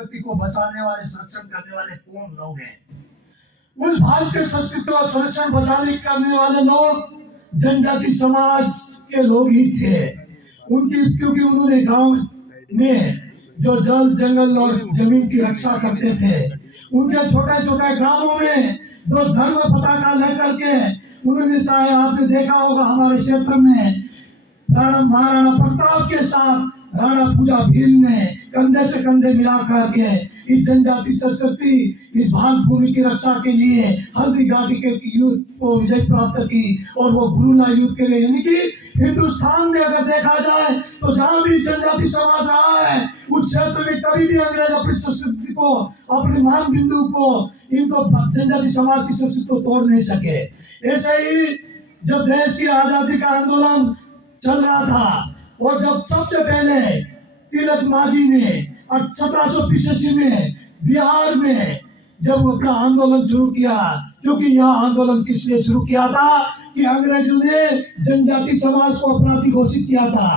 संस्कृति को बचाने वाले, संरक्षण करने वाले कौन लोग हैं? उस भारतीय संस्कृति और संरक्षण बचाने करने वाले लोग जनजाति समाज के लोग ही थे। उनकी क्योंकि उन्होंने गांव में जो जल जंगल और जमीन की रक्षा करते थे, उनके छोटे छोटे ग्रामों में जो धर्म पताका लेकर के उन्होंने, चाहे आपने देखा होगा हमारे क्षेत्र में महाराणा प्रताप के साथ राणा पूजा भील ने कंधे से कंधे मिला करके इस जनजाति संस्कृति, इस भाग भूमि की रक्षा के लिए हल्दी घाटी के युद्ध को विजय प्राप्त की। और वो गुरुला युद्ध के लिए, यानी कि हिंदुस्तान में अगर देखा जाए तो जहाँ भी जनजाति समाज रहा है उस क्षेत्र में कभी भी अंग्रेज अपनी संस्कृति को, अपने मान बिंदु को, इनको जनजाति समाज की संस्कृति को तोड़ नहीं सके। ऐसे ही जब देश की आजादी का आंदोलन चल रहा था और जब सबसे पहले तिलक मांझी ने 1785 में बिहार में जब अपना आंदोलन शुरू किया, क्योंकि यह आंदोलन किसने शुरू किया था कि अंग्रेजों ने जनजाति समाज को अपराधी घोषित किया था।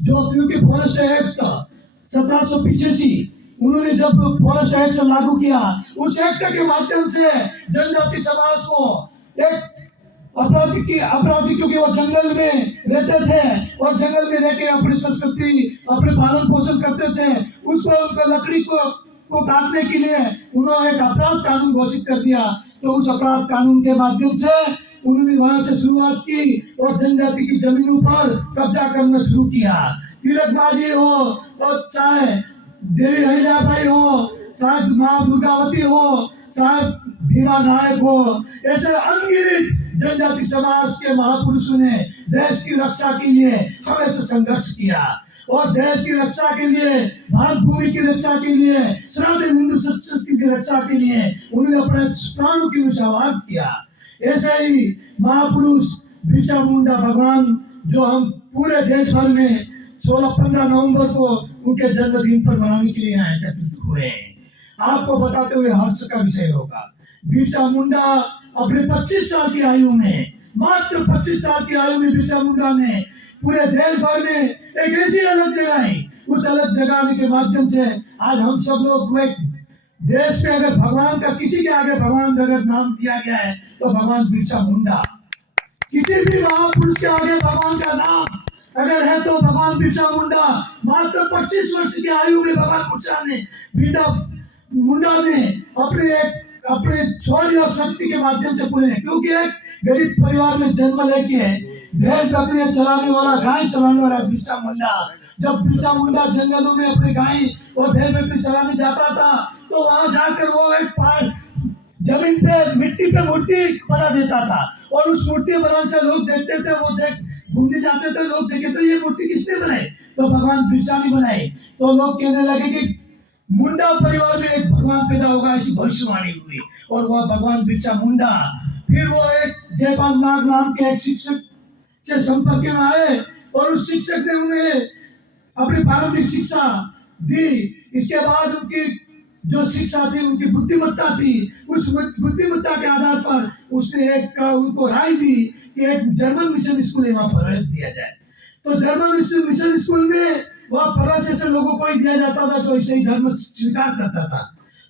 जो क्योंकि फॉरेस्ट एक्ट 1785 उन्होंने जब फॉरेस्ट एक्ट लागू किया, उस एक्ट के माध्यम से जनजाति समाज को एक अपराधी क्योंकि वो जंगल में रहते थे और जंगल में रह के अपनी संस्कृति, अपने पालन पोषण करते थे, उसको उनका लकड़ी को काटने के लिए उन्होंने एक अपराध कानून घोषित कर दिया। तो उस अपराध कानून के माध्यम से उन्होंने वहां से शुरुआत की और जनजाति की जमीनों पर कब्जा करना शुरू किया। तिलक मांझी हो और चाहे देवी अहिल्याबाई हो, चाहे माँ दुर्गावती हो, चाहे भीमा नायक हो, ऐसे अनगिनत जनजाति समाज के महापुरुषों ने देश की रक्षा के लिए हमेशा संघर्ष किया और देश की रक्षा के लिए, भारत भूमि की रक्षा के लिए, सनातन हिंदू संस्कृति की रक्षा के लिए उन्होंने अपने प्राणों की न्यौछावर किया। ऐसे ही महापुरुष बिरसा मुंडा भगवान, जो हम पूरे देश भर में 16-15 नवंबर को उनके जन्मदिन पर मनाने के लिए यहाँ एकत्रित हुए हैं। आपको बताते हुए हर्ष का विषय होगा, बिरसा मुंडा अपने 25 साल की आयु में, मात्र 25 साल की आयु में बिरसा मुंडा ने पूरे देश भर में एक ऐसी अलग जगाई। उस अलग जगाने के माध्यम से आज हम सब लोग एक देश में अगर भगवान का, किसी के आगे भगवान अगर नाम दिया गया है तो भगवान बिरसा मुंडा, किसी भी महापुरुष के आगे भगवान का नाम अगर है तो भगवान बिरसा मुंडा। मात्र 25 वर्ष की आयु में भगवान बिरसा मुंडा ने अपने शौर्य और शक्ति के माध्यम से पूरे, क्योंकि एक गरीब परिवार में जन्म लेके भेड़ बकरियां चलाने वाला, गाय चलाने वाला बिरसा मुंडा, जब बिरसा मुंडा जंगलों में अपने गाय और भेड़ बकरी चलाने जाता था तो वहां जाकर वो एक जमीन पे, मिट्टी पे मूर्ति बना देता था और उस मूर्ति बनाने से लोग देखते थे, वो घूमने जाते थे, लोग देखते थे ये मूर्ति किसने बनाई, तो भगवान बिरसा ने बनाई। तो लोग कहने लगे कि मुंडा परिवार में एक भगवान पैदा होगा, ऐसी भविष्यवाणी हुई और वह भगवान बिरसा मुंडा। फिर वो एक जयपाल नाग नाम के एक शिक्षक से संपर्क में आए और उस शिक्षक ने उन्हें अपनी प्रारंभिक शिक्षा दी। इसके बाद उनकी जो शिक्षा थी, उनकी बुद्धिमत्ता थी, उस बुद्धिमत्ता के आधार पर उसने उनको राय दी कि एक जर्मन मिशन स्कूल वहां प्रवेश दिया जाए। तो जर्मन मिशन स्कूल में वह परस ऐसे लोगों को ही दिया जाता था जो ईसाई धर्म स्वीकार करता था।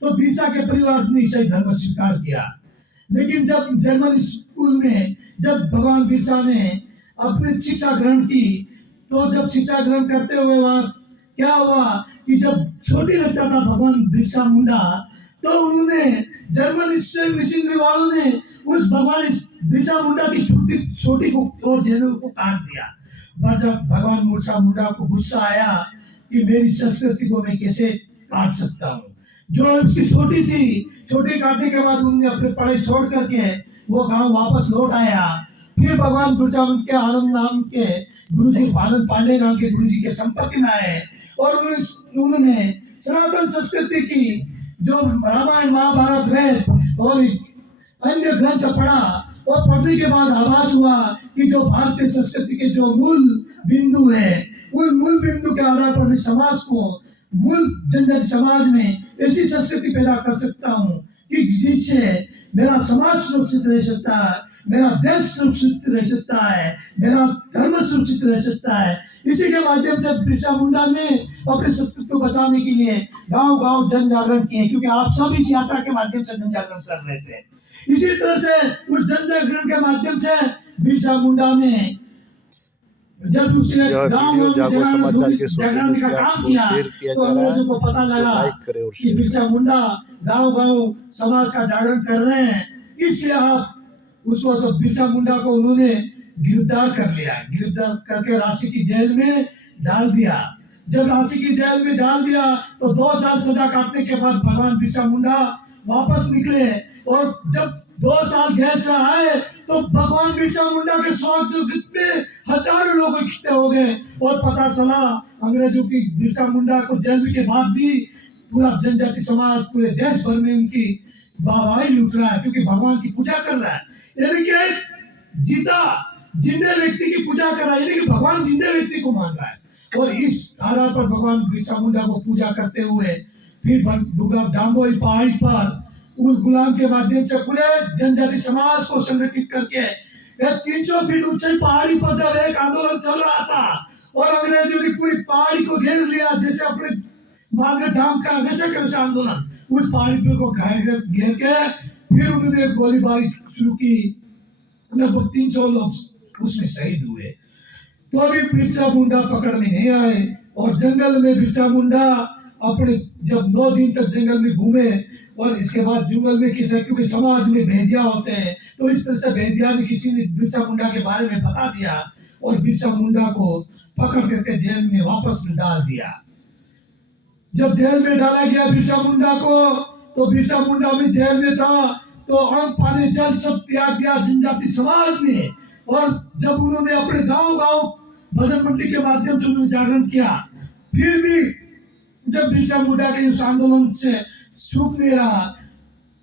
तो बिरसा के परिवार ने ईसाई धर्म स्वीकार किया। लेकिन जब जर्मन स्कूल में जब भगवान बिरसा ने अपनी शिक्षा ग्रहण की, तो जब शिक्षा ग्रहण करते हुए वहाँ क्या हुआ कि जब छोटी लगता था भगवान बिरसा मुंडा, तो उन्होंने जर्मन मिशनरी वालों ने उस भगवान बिरसा मुंडा की छोटी को और जेलों को काट दिया। पर जब भगवान बिरसा मुंडा को गुस्सा आया कि मेरी संस्कृति को मैं कैसे काट सकता हूँ, जो उसकी छोटी थी, छोटी काटने के बाद उन्होंने अपने पढ़ाई छोड़ करके वो गांव वापस लौट आया। फिर भगवान बिरसा के आनंद नाम के गुरुजी, आनंद पांडे नाम के गुरुजी के संपर्क में आए और उन्होंने सनातन संस्कृति की जो रामायण, महाभारत, वेद और अन्य ग्रंथ पढ़ा और पढ़ने के बाद आभास हुआ कि जो भारतीय संस्कृति के जो मूल बिंदु है, उन मूल बिंदु के आधार पर मैं समाज को, मूल जनजाति समाज में ऐसी संस्कृति पैदा कर सकता हूँ कि जिससे मेरा समाज सुरक्षित रह सकता है, मेरा देश सुरक्षित रह सकता है, मेरा धर्म सुरक्षित रह सकता है। इसी के माध्यम से बिरसा मुंडा ने अपने संस्कृति को बचाने के लिए गांव-गांव जन जागरण किए, क्योंकि आप सब इस यात्रा के माध्यम से जन जागरण कर रहे थे। इसी तरह से उस जन जागरण के माध्यम से बिरसा मुंडा ने जब उसने गांव में जागो समाचार के जागरण का काम किया तो अंग्रेजों को पता लगा कि बिरसा मुंडा गांव-गांव समाज का जागरण कर रहे हैं, इसलिए आप उसको तो बिरसा मुंडा को उन्होंने गिरफ्तार कर लिया। गिरफ्तार करके रांची की जेल में डाल दिया। जब रांची की जेल में डाल दिया तो 2 साल सजा काटने के बाद भगवान बिरसा मुंडा वापस निकले, और जब 2 साल जेल से आए तो भगवान बिरसा मुंडा के स्वागत में हजारों लोग इकट्ठे हो गए, और पता चला अंग्रेजों की बिरसा मुंडा को जेल के बाद भी पूरा जनजाति समाज पूरे देश भर में उनकी वाहवाही लूट रहा है, क्योंकि भगवान की पूजा कर रहा है। यानी कि जीता जिंदे व्यक्ति की पूजा कर रहा है, यानी कि भगवान जिंदे व्यक्ति को मान रहा है। और इस आधार पर भगवान बिरसा मुंडा को पूजा करते हुए फिर डांबोई पहाड़ी पर उस गुलाम के माध्यम से पूरे जनजाति समाज को संगठित करके 300 फीट ऊंचाई पहाड़ी पर जब एक आंदोलन चल रहा था और अंग्रेजों ने पूरी पहाड़ी को घेर लिया, जैसे अपने मांगट धाम का वैसे कैसे आंदोलन, उस पहाड़ी पर को घेर के फिर उन्होंने गोलीबारी शुरू की। लगभग 300 लोग उसमें शहीद हुए। तो अभी बिरसा मुंडा पकड़ में नहीं आए, और जंगल में बिरसा मुंडा अपने जब 9 दिन तक जंगल में घूमे, और इसके बाद जंगल में किसी, क्योंकि समाज में भेदिया होते हैं, तो इस तरह से भेदिया ने किसी ने बिरसा मुंडा के बारे में बता दिया और बिरसा मुंडा को पकड़ करके जेल में वापस डाल दिया। जब जेल में डाला गया बिरसा मुंडा को, तो बिरसा मुंडा भी जेल में था, तो अन्न पानी जल सब त्याग दिया जनजाति समाज ने। और जब उन्होंने अपने गांव-गांव भजन मंडली के माध्यम से उन्होंने जागरण किया, फिर भी जब बिरसा मुंडा के उस आंदोलन से छूट नहीं रहा,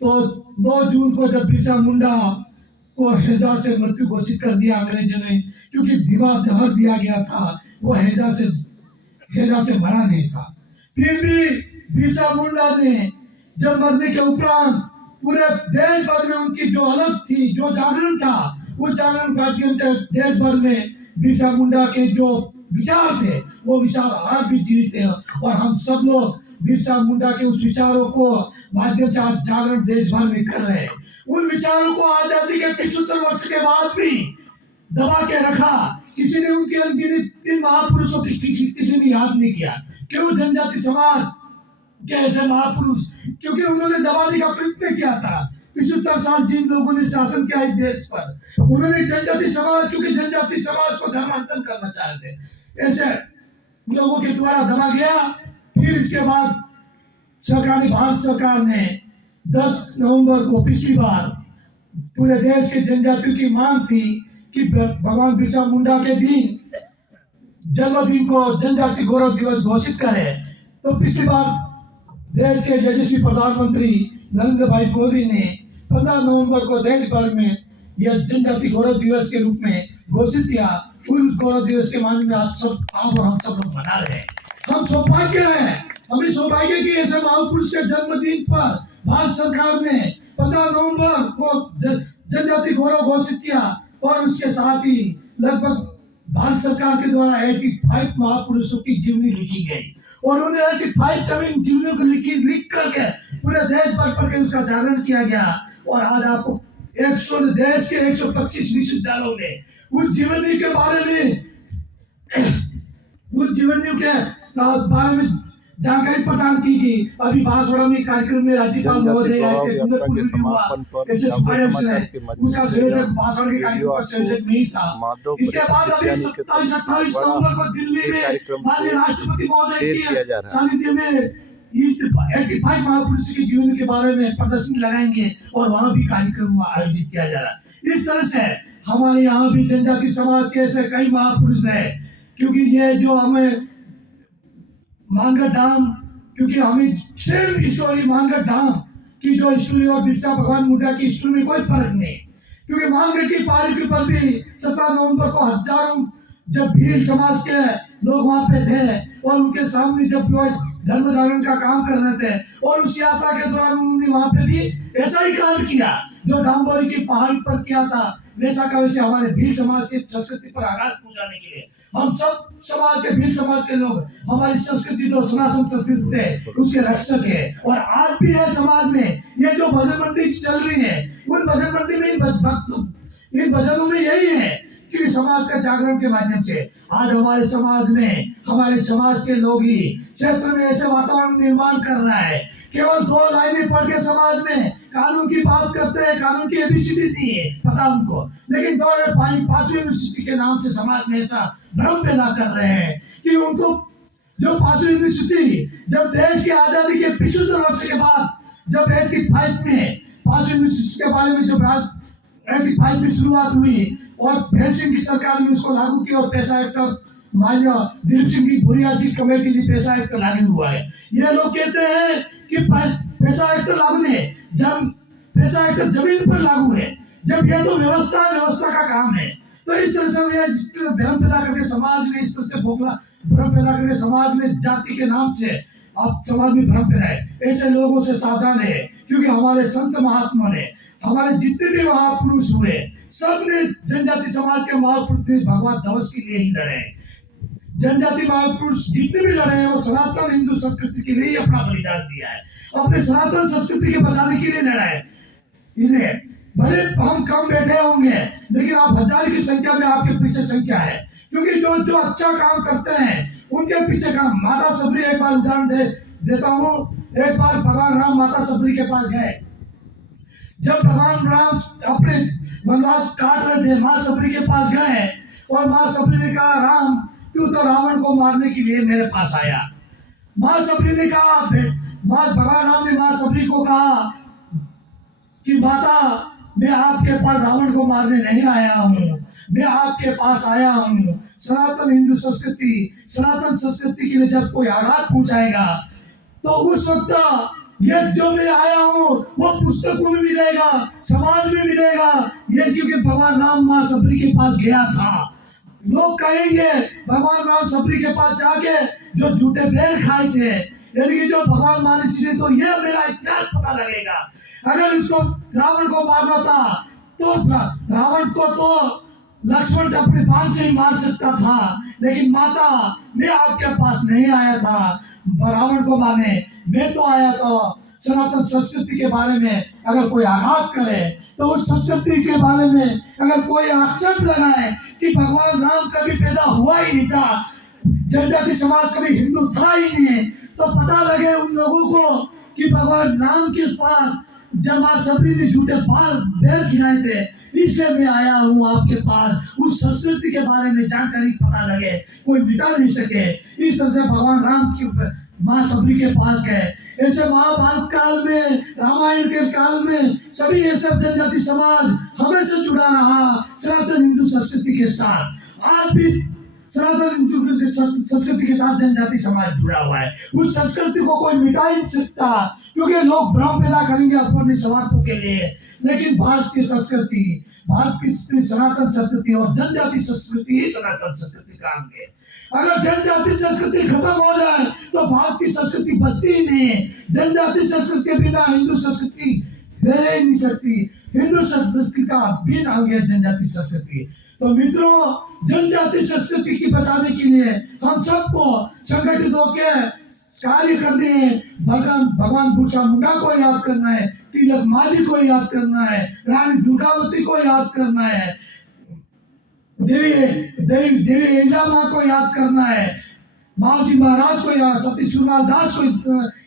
तो 2 जून को जब बिरसा मुंडा को हैजा से मृत्यु घोषित कर दिया अंग्रेजों ने, क्योंकि दिमाग जहर दिया गया था, वो हैजा से मरा नहीं था। फिर भी बिरसा मुंडा ने जब मरने के उपरांत पूरे देश भर में उनकी जो अलग थी, जो जागरण था, उस जागरण माध्यम से देश भर में बिरसा मुंडा के जो विचार थे वो विचार आज भी जीवित हैं, और हम सब लोग बिरसा मुंडा के उस विचारों को माध्यम से आज जागरण देश भर में कर रहे हैं। उन विचारों को आजादी के 75 वर्ष के बाद भी दबा के रखा। किसी ने उनके अनगिनत 3 महापुरुषों की किसी ने याद नहीं किया। क्यों? जनजाति समाज के ऐसे महापुरुष, क्योंकि उन्होंने दबाने का प्रयत्न किया था। 75 साल जिन लोगों ने शासन किया इस देश पर, उन्होंने जनजाति समाज, क्योंकि जनजाति समाज को धर्मांतरण करना चाहते थे, ऐसे लोगों के द्वारा दबा गया। फिर इसके बाद भारत सरकार ने 10 नवंबर को पिछली बार पूरे देश के जनजातियों की मांग थी कि भगवान बिरसा मुंडा के दिन जन्मदिन को जनजाति गौरव दिवस घोषित करें। तो पिछली बार देश के यशस्वी प्रधानमंत्री नरेंद्र भाई मोदी ने 15 नवंबर को देश भर में यह जनजाति गौरव दिवस के रूप में घोषित किया। उस गौरव दिवस के माध्यम में आप और हम सब लोग मना रहे हैं। हम सौभाग्य हैं, हमें सौभाग्य की ऐसे महापुरुष के जन्मदिन पर भारत सरकार ने 15 नवंबर को जनजाति गौरव घोषित किया, और उसके साथ ही लगभग भारत सरकार के द्वारा 85 महापुरुषों की जीवनी लिखी गई, और उन्हें 85 जीवनियों को लिख करके पूरे देश भर पर उसका जागरण किया गया। और आज आपको देश के 125 विश्वविद्यालयों में उस जीवनी के बारे में जानकारी प्रदान की गई। अभी बांसवाड़ा में कार्यक्रम में राज्यपाल महोदय आए थे, उसका संयोजक बांसवाड़ा के कार्यक्रम का संयोजक नहीं था। इसके बाद अभी 27-28 नवंबर को दिल्ली में माननीय राष्ट्रपति महोदय के सानिध्य में 85 महापुरुषों की जीवन के बारे में प्रदर्शनी लगाएंगे, और वहाँ भी कार्यक्रम आयोजित किया जा रहा है। इस तरह से हमारे यहाँ भी जनजाति समाज के ऐसे कई महापुरुष रहे, क्योंकि ये जो हमें मानगढ़ धाम, क्योंकि हमें सिर्फ स्टोरी मानगढ़ धाम की जो स्टोरी और बिरसा भगवान मुंडा की स्टोरी में कोई फर्क नहीं, क्योंकि मानगढ़ की पहाड़ी पर भी 17 नवंबर को हजारों जब भील समाज के लोग वहाँ पे थे, और उनके सामने जब धर्म जागरण का काम कर रहे थे, और उस यात्रा के दौरान उन्होंने वहाँ पे भी ऐसा ही काम किया जो डांबोरी की पहाड़ी पर किया था। वैसा का वैसे हमारे भील समाज की संस्कृति पर आघात पहुंचाने के लिए हम सब समाज के भील समाज के लोग हमारी संस्कृति जो सनातन संस्कृति है उसके रक्षक है। और आज भी है समाज में ये जो भजन मंडी चल रही है, उन भजन मंडी में इन भजनों में यही है कि समाज का जागरण के माध्यम से आज हमारे समाज में हमारे समाज के लोग ही क्षेत्र में ऐसे वातावरण निर्माण कर रहा है। केवल 2 लाइनें पढ़ के समाज में कानून की बात करते हैं, कानून की एबीसीडी नहीं है पता उनको, लेकिन 5वीं यूनिवर्सिटी के नाम से समाज में ऐसा भ्रम पैदा कर रहे हैं कि उनको जो 5वीं यूनिवर्सिटी जब देश की आजादी के 75 वर्ष के बाद जब 85 में 5वीं यूनिवर्सिटी के बारे में जब 85 में शुरुआत हुई और भैर सिंह की सरकार ने उसको लागू किया और पैसा एक्ट मान्य दिलीप सिंह की भुरिया जी कमेटी ने पैसा एक्ट लागू हुआ है। ये लोग कहते हैं कि पैसा एक्ट लागू है, जब पैसा एक्ट जमीन पर लागू है, जब ये तो व्यवस्था का काम है। तो इस तरह से भ्रम पैदा करके समाज में इस तरह से भ्रम पैदा करके समाज में जाति के नाम से आप समाज में भ्रम पैदा है। ऐसे लोगों से सावधान है, क्योंकि हमारे संत महात्मा ने हमारे जितने भी महापुरुष हुए सब ने जनजाति समाज के महापुरुष भगवान ध्वज के लिए ही लड़े। जनजाति महापुरुष जितने भी लड़े हैं वो सनातन हिंदू संस्कृति के लिए अपना बलिदान दिया है, अपने सनातन संस्कृति के बचाने के लिए लड़ा है। इन्हें भले हम कम बैठे होंगे लेकिन आप 1000 की संख्या में आपके पीछे संख्या है, क्योंकि जो अच्छा काम करते हैं उनके पीछे काम। माता सबरी एक बार उदाहरण देता हूँ। एक बार भगवान राम माता सबरी के पास गए। जब भगवान राम अपने वनवास काट रहे थे, माँ सबरी के पास गए और माँ सबरी ने कहा, राम तू तो रावण को मारने के लिए मेरे पास आया। माँ सबरी ने कहा, भगवान राम ने माँ सबरी को कहा कि माता मैं आपके पास रावण को मारने नहीं आया हूँ, मैं आपके पास आया हूँ सनातन हिंदू संस्कृति सनातन संस्कृति के लिए जब कोई आघात पहुंचाएगा तो उस वक्त ये जो मैं आया हूँ वो पुस्तकों में मिलेगा, समाज में मिलेगा। ये क्योंकि भगवान राम माँ सबरी के पास गया था। लोग कहेंगे भगवान राम सबरी के पास जाके जो झूठे बेर खाए थे, यानी कि जो भगवान माने सीधे, तो ये मेरा इतिहास पता लगेगा। अगर इसको रावण को मारना था तो रावण को तो लक्ष्मण अपने बाण से ही मार सकता था, लेकिन माता मैं आपके पास नहीं आया था रावण को मारने, मैं तो आया था सनातन संस्कृति के बारे में अगर कोई आघात करे तो उस संस्कृति के बारे में अगर कोई आक्षेप लगाए कि भगवान राम कभी पैदा हुआ ही नहीं था, जनजाति समाज कभी हिंदू था ही नहीं, तो पता लगे उन लोगों को कि भगवान राम के पास जब माँ सबरी ने झूठे बेर खिलाए थे, इसलिए मैं आया हूँ आपके पास। उस संस्कृति के बारे में जानकारी पता लगे, कोई मिटा नहीं सके। इस तरह से भगवान राम की माँ सबरी के पास गए। ऐसे महाभारत काल में, रामायण के काल में सभी ये सब जनजाति समाज हमेशा जुड़ा रहा सनातन हिंदू संस्कृति के साथ। आज भी सनातन हिंदू संस्कृति के साथ जनजाति समाज जुड़ा हुआ है। उस संस्कृति को कोई मिटा ही नहीं सकता, क्योंकि लोग भ्रम पैदा करेंगे अपने स्वार्थों के लिए। लेकिन भारत की संस्कृति, भारत की सनातन संस्कृति और जनजाति संस्कृति ही सनातन संस्कृति का अंग है। अगर जनजाति संस्कृति खत्म हो जाए तो भारत की संस्कृति बचती ही नहीं है। जनजाति संस्कृति के बिना हिंदू संस्कृति रह ही नहीं सकती। हिंदू संस्कृति का बिन अंग है जनजाति संस्कृति। तो मित्रों, जनजाति संस्कृति की बचाने के लिए हम सबको संगठित होकर कार्य करने हैं। भगवान बिरसा मुंडा को याद करना है, तिलक मांझी को याद करना है, रानी दुर्गावती को याद करना है, देवी एजा माँ को याद करना है, मावजी महाराज को याद, सती सुरलाल दास को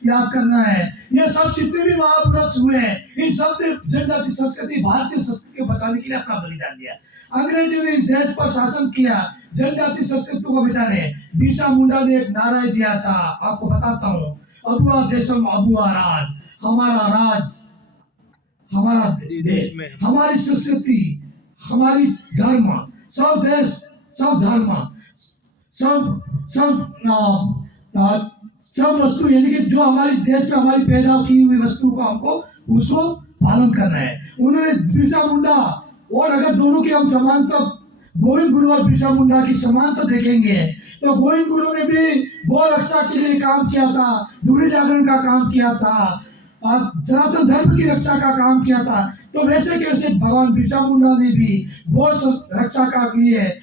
याद करना है। ये सब जितने भी महापुरुष हुए हैं, इन सब ने जनजाति संस्कृति भारतीय संस्कृति को बचाने के लिए अपना बलिदान दिया। अंग्रेजों ने इस देश पर शासन किया जनजाति संस्कृति को मिटाने। बिरसा मुंडा ने एक नारा दिया था, आपको बताता हूँ, अबुआ देशम अबुआ राज, हमारा राज हमारा देश, हमारी संस्कृति हमारी धर्म, सब देश सब धर्म सब वस्तु, यानी कि जो हमारी देश में हमारी पैदा की हुई वस्तु को हमको उसको पालन करना है। उन्होंने बिरसा मुंडा, और अगर दोनों की हम समानता, गोविंद गुरु और बिरसा मुंडा की समानता देखेंगे तो गोविंद गुरु ने भी गौ रक्षा के लिए काम किया था, दूरी जागरण का काम किया था। सनातन धर्म की रक्षा का काम किया था, तो वैसे कैसे भगवान बिरसा मुंडा ने भी बहुत रक्षा का लिए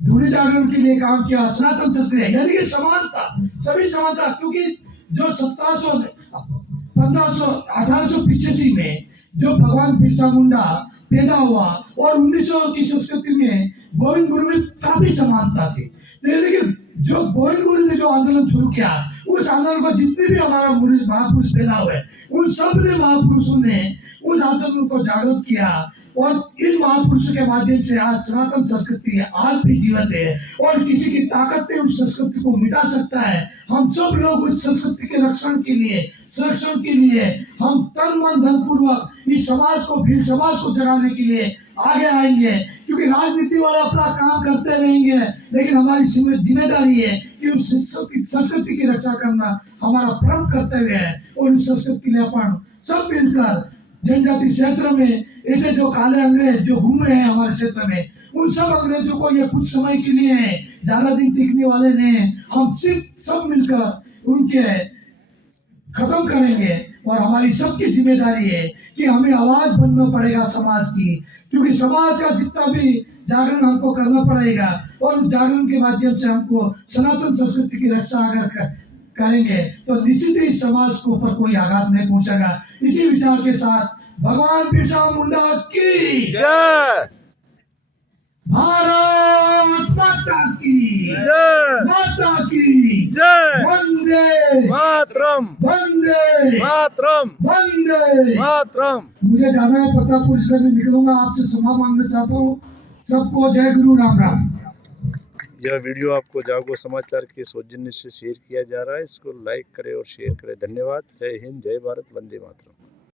धूनी जागरण के लिए काम किया, सनातन संस्कृति यानी कि समानता, सभी समानता। क्योंकि जो 1885 में जो भगवान बिरसा मुंडा पैदा हुआ और 1900 की संस्कृति में गोविंद गुरु में काफी समानता थी। तो यानी कि जो गोविंद गुरु ने जो आंदोलन शुरू किया, उस आंदोलन को जितने भी हमारा महापुरुष पैदा हुए, उन सब ने महापुरुषों ने उस आंदोलन को जागृत किया और इन महापुरुषों के माध्यम से आज सनातन संस्कृति आज भी जीवित है और किसी की ताकत ने उस संस्कृति को मिटा सकता है। हम सब लोग उस संस्कृति के रक्षण के लिए, संरक्षण के लिए हम तन मन धन पूर्वक इस समाज को, भील समाज को जगाने के लिए आगे आएंगे। क्योंकि राजनीति वाले अपना काम करते रहेंगे, लेकिन हमारी जिम्मेदारी है कि उस संस्कृति की रक्षा करना हमारा परम कर्तव्य है। और उस संस्कृति के लिए अपन सब मिलकर जनजाति क्षेत्र में ऐसे जो काले अंग्रेज जो घूम रहे हैं हमारे क्षेत्र में, उन सब अंग्रेजों को ये कुछ समय के लिए है, ज्यादा दिन टिकने वाले नहीं, हम सिर्फ सब मिलकर उनके खत्म करेंगे। और हमारी सबकी जिम्मेदारी है कि हमें आवाज बनना पड़ेगा समाज की, क्योंकि समाज का जितना भी जागरण हमको करना पड़ेगा और उस जागरण के माध्यम से हमको सनातन संस्कृति की रक्षा अगर करेंगे तो निश्चित ही समाज के ऊपर कोई आघात नहीं पहुंचेगा। इसी विचार के साथ भगवान बिरसा मुंडा की जय, भारत माता की जय, माता की जय, वंदे मातरम, वंदे मातरम, वंदे। मातरम। मुझे जाना है प्रतापपुर, इसलिए मैं निकलूंगा, आपसे क्षमा मांगना चाहता हूँ। सबको जय गुरु, राम राम। यह वीडियो आपको जागो समाचार के सौजन्य से शेयर किया जा रहा है। इसको लाइक करें और शेयर करें। धन्यवाद। जय हिंद, जय भारत, वंदे मातरम।